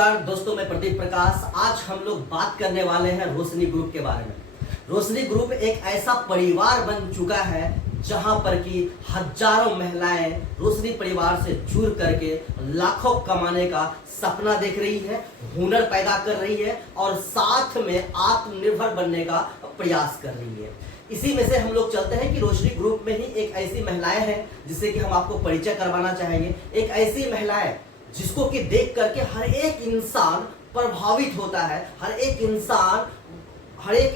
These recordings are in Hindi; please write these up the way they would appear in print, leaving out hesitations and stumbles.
नमस्कार दोस्तों, मैं प्रदीप प्रकाश। आज हम लोग बात करने वाले हैं रोशनी ग्रुप के बारे में। रोशनी ग्रुप एक ऐसा परिवार बन चुका है जहां पर कि हजारों महिलाएं रोशनी परिवार से जुड़ करके लाखों कमाने का सपना देख रही है, हुनर पैदा कर रही है और साथ में आत्मनिर्भर बनने का प्रयास कर रही है। इसी में से हम लोग चलते हैं कि रोशनी ग्रुप में ही एक ऐसी महिलाएं हैं जिससे कि हम आपको परिचय करवाना चाहेंगे। एक ऐसी महिलाएं जिसको कि देख करके हर एक इंसान प्रभावित होता है, हर एक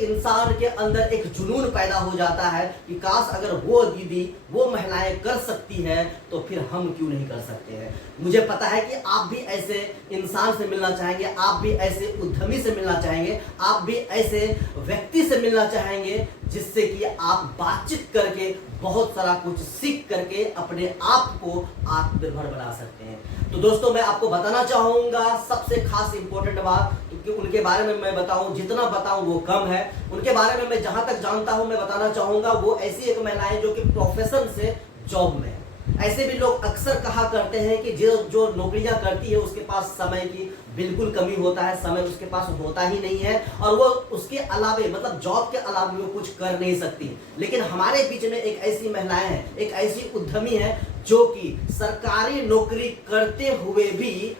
इंसान के अंदर एक जुनून पैदा हो जाता है कि काश अगर वो दीदी, वो महिलाएं कर सकती हैं तो फिर हम क्यों नहीं कर सकते हैं। मुझे पता है कि आप भी ऐसे इंसान से मिलना चाहेंगे, आप भी ऐसे उद्यमी से मिलना चाहेंगे, आप भी ऐसे व्यक्ति से मिलना चाहेंगे जिससे कि आप बातचीत करके बहुत सारा कुछ सीख करके अपने आप को आत्मनिर्भर बना सकते हैं। तो दोस्तों, मैं आपको बताना चाहूंगा सबसे खास इंपॉर्टेंट बात, क्योंकि उनके बारे में मैं बताऊं, जितना बताऊं वो कम है। उनके बारे में मैं जहां तक जानता हूं मैं बताना चाहूंगा, वो ऐसी एक महिला है जो कि प्रोफेशन से जॉब में है। ऐसे भी लोग अक्सर कहा करते हैं कि जो नौकरियां करती है उसके पास समय की बिल्कुल कमी होता है, समय उसके पास होता ही नहीं है और वो उसके अलावे मतलब जॉब के अलावे वो कुछ कर नहीं सकती। लेकिन हमारे बीच में एक ऐसी महिलाएं हैं, एक ऐसी उद्यमी है जो कि सरकारी नौकरी करते हुए भी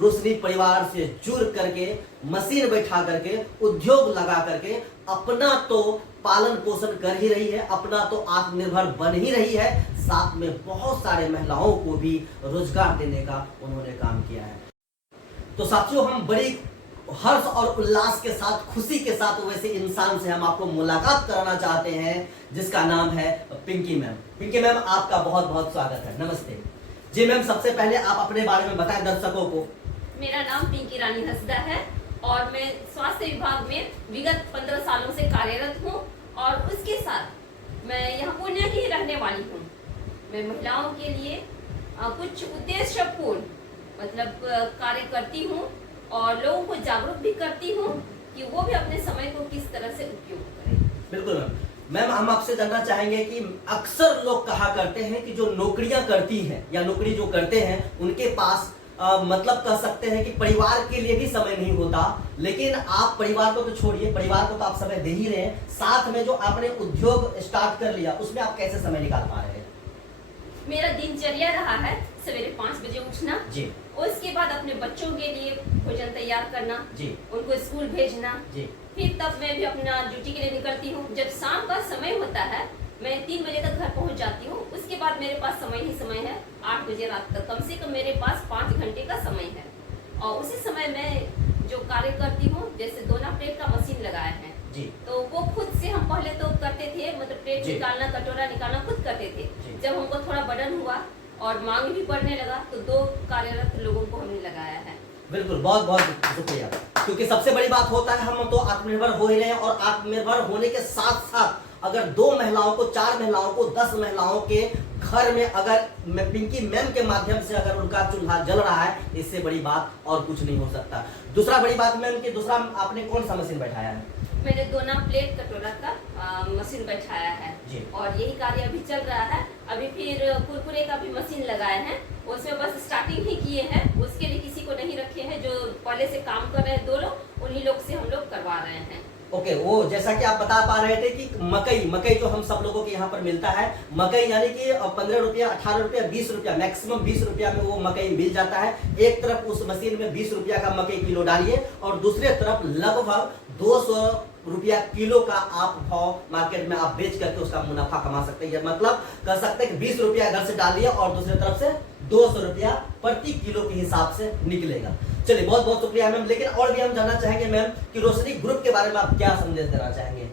रोशनी परिवार से जुड़ करके मशीन बैठा करके उद्योग लगा करके अपना तो पालन पोषण कर ही रही है, अपना तो आत्मनिर्भर बन ही रही है, साथ में बहुत सारे महिलाओं को भी रोजगार देने का उन्होंने काम किया है। तो साथियों, हम बड़ी हर्ष और उल्लास के साथ, खुशी के साथ वैसे इंसान से हम आपको मुलाकात कराना चाहते हैं जिसका नाम है पिंकी मैम। पिंकी मैम, आपका बहुत बहुत स्वागत है। नमस्ते जी मैम। सबसे पहले आप अपने बारे में बताएं दर्शकों को। मेरा नाम पिंकी रानी हंसदा है और मैं स्वास्थ्य विभाग में विगत 15 सालों से कार्यरत हूँ और उसके साथ मैं यहाँ पुणे की रहने वाली हूँ। मैं महिलाओं के लिए कुछ उद्देश्यपूर्ण मतलब कार्य करती हूँ और लोगों को जागरूक भी करती हूँ कि वो भी अपने समय को किस तरह से उपयोग करें। बिल्कुल मैम, हम आपसे जानना चाहेंगे कि अक्सर लोग कहा करते हैं कि जो नौकरियां करती हैं या नौकरी जो करते हैं उनके पास मतलब कह सकते हैं कि परिवार के लिए भी समय नहीं होता। लेकिन आप परिवार को तो छोड़िए, परिवार को तो आप समय दे ही रहे हैं, साथ में जो आपने उद्योग स्टार्ट कर लिया उसमें आप कैसे समय निकाल पा रहे हैं? मेरा दिनचर्या रहा है सवेरे 5 बजे उठना जी, उसके बाद अपने बच्चों के लिए भोजन तैयार करना जी, उनको स्कूल भेजना जी, फिर तब मैं भी अपना ड्यूटी के लिए निकलती हूँ। जब शाम का समय होता है मैं 3 बजे तक घर पहुँच जाती हूँ। उसके बाद मेरे पास समय ही समय है 8 बजे रात तक, कम से कम मेरे पास 5 घंटे का समय है। और उसी समय मैं जो कार्य करती हूँ, जैसे दोना प्लेट का मशीन लगाया है जी, तो वो खुद से हम पहले तो करते थे, मतलब प्लेट निकालना, कटोरा निकालना खुद करते थे। जब हमको थोड़ा बर्डन हुआ और मांग भी बढ़ने लगा तो 2 कार्यरत लोगों को हमने लगाया है। बिल्कुल, बहुत बहुत शुक्रिया। क्योंकि सबसे बड़ी बात होता है हम तो आत्मनिर्भर हो ही रहे हैं और आत्मनिर्भर होने के साथ साथ अगर 2 महिलाओं को, 4 महिलाओं को, 10 महिलाओं के घर में अगर पिंकी मैम के माध्यम से अगर उनका चूल्हा जल रहा है, इससे बड़ी बात और कुछ नहीं हो सकता। दूसरा बड़ी बात मैम कि दूसरा आपने कौन सा मशीन बैठाया है? मैंने दोना प्लेट कटोरा का मशीन बैठाया है जी, और यही कार्य अभी चल रहा है। अभी फिर कुरकुरे का भी मशीन लगाए हैं, उसमें बस स्टार्टिंग ही किए हैं, उसके लिए किसी को नहीं रखे हैं। जो पहले से काम कर रहे हैं 2 लोग, उन्हीं लोग से हम लोग करवा रहे हैं। ओके, वो जैसा कि आप बता पा रहे थे कि मकई जो हम सब लोगों के यहाँ पर मिलता है, मकई यानी कि 15 रुपया, 18 रुपया, 20 रुपया, मैक्सिमम 20 रुपया में वो मकई मिल जाता है। एक तरफ उस मशीन में 20 रुपया का मकई किलो डालिए और दूसरे तरफ लगभग 200 रुपया किलो का आप भाव मार्केट में आप बेच करके उसका मुनाफा कमा सकते हैं। मतलब कह सकते हैं कि 20 रुपया इधर से डालिए और दूसरी तरफ से 200 रुपया प्रति किलो के हिसाब से निकलेगा। चलिए, बहुत बहुत शुक्रिया मैम। लेकिन और भी हम जानना चाहेंगे मैम कि रोशनी ग्रुप के बारे में आप क्या संदेश देना चाहेंगे?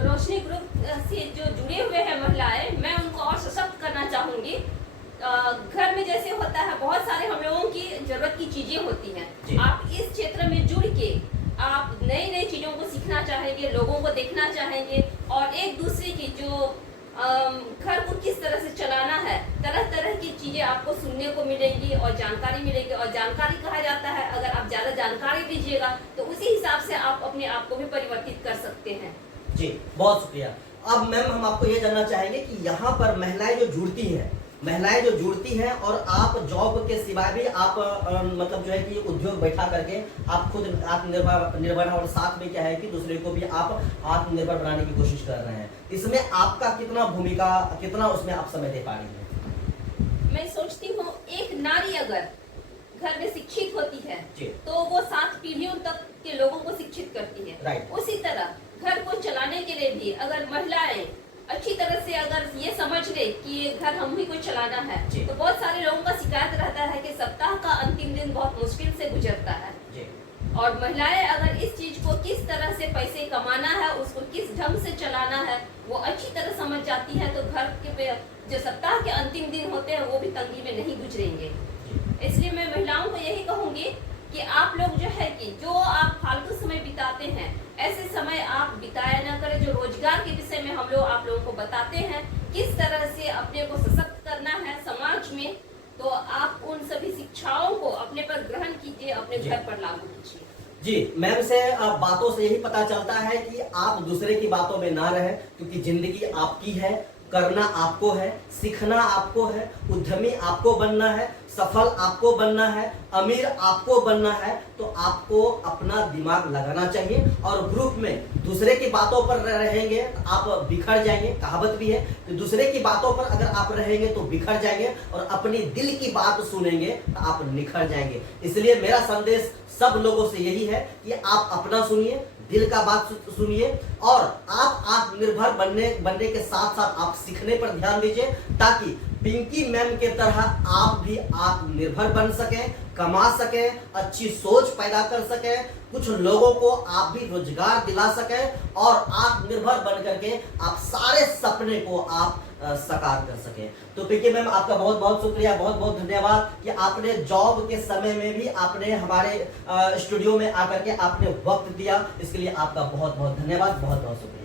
रोशनी ग्रुप से जो जुड़े हुए हैं महिलाएं, मैं उनको और सशक्त करना चाहूंगी। घर में जैसे होता है बहुत सारे हम लोगों की जरूरत की चीजें होती हैं, आप इस क्षेत्र में जुड़ के आप नई नई चीजों को सीखना चाहेंगे, लोगों को देखना चाहेंगे और एक दूसरे की जो घर को किस तरह से चलाना है, तरह तरह की चीजें आपको सुनने को मिलेंगी और जानकारी मिलेगी। और जानकारी कहा जाता है, अगर आप ज्यादा जानकारी दीजिएगा तो उसी हिसाब से आप अपने आप को भी परिवर्तित कर सकते हैं। जी, बहुत शुक्रिया। अब मैम हम आपको ये जानना चाहेंगे कि यहाँ पर महिलाएं जो जुड़ती हैं, महिलाएं जो जुड़ती हैं और आप जॉब के सिवाय भी आप मतलब जो है कि उद्योग बैठा करके आप खुद आत्मनिर्भर और साथ में क्या है कि दूसरे को भी आप आत्मनिर्भर बनाने की कोशिश कर रहे हैं। इसमें आपका कितना उसमें आप समय दे पा रही हैं? मैं सोचती हूँ एक नारी अगर घर में शिक्षित होती है जी। तो वो 7 पीढ़ियों तक के लोगों को शिक्षित करती है। राइट। उसी तरह घर को चलाने के लिए भी अगर महिलाएं अच्छी तरह से अगर ये समझ ले कि ये घर हम ही को चलाना है, तो बहुत सारे लोगों का शिकायत रहता है कि सप्ताह का अंतिम दिन बहुत मुश्किल से गुजरता है। जी। और महिलाएं अगर इस चीज को किस तरह से पैसे कमाना है, उसको किस ढंग से चलाना है, वो अच्छी तरह समझ जाती है, तो घर के जो सप्ताह के अंतिम दिन होते हैं वो भी तंगी में नहीं गुजरेंगे। इसलिए मैं महिलाओं को यही कहूंगी कि आप लोग जो है कि जो आप फालतू समय बिताते हैं, ऐसे समय आप बिताया ना करें। जो रोजगार के विषय में हम लोग आप लोगों को बताते हैं किस तरह से अपने को सशक्त करना है समाज में, तो आप उन सभी शिक्षाओं को अपने पर ग्रहण कीजिए, अपने घर पर लागू कीजिए। जी, मैम से बातों से यही पता चलता है कि आप दूसरे की बातों में ना रहे, क्योंकि जिंदगी आपकी है, करना आपको है, सीखना आपको है, उद्यमी आपको बनना है, सफल आपको बनना है, अमीर आपको बनना है। तो आपको अपना दिमाग लगाना चाहिए और ग्रुप में दूसरे की बातों पर रहेंगे तो आप बिखर जाएंगे। कहावत भी है कि दूसरे की बातों पर अगर आप रहेंगे तो बिखर जाएंगे, और अपनी दिल की बात सुनेंगे तो आप निखर जाएंगे। इसलिए मेरा संदेश सब लोगों से यही है कि आप अपना सुनिए, दिल का बात सुनिए, और आप आत्मनिर्भर बनने के साथ साथ आप सीखने पर ध्यान दीजिए, ताकि पिंकी मैम के तरह आप भी आत्मनिर्भर बन सकें, कमा सकें, अच्छी सोच पैदा कर सकें, कुछ लोगों को आप भी रोजगार दिला सकें, और आत्मनिर्भर बन करके आप सारे सपने को आप साकार कर सकें। तो पिंकी मैम, आपका बहुत बहुत शुक्रिया, बहुत बहुत धन्यवाद कि आपने जॉब के समय में भी आपने हमारे स्टूडियो में आकर के आपने वक्त दिया। इसके लिए आपका बहुत बहुत धन्यवाद, बहुत बहुत शुक्रिया।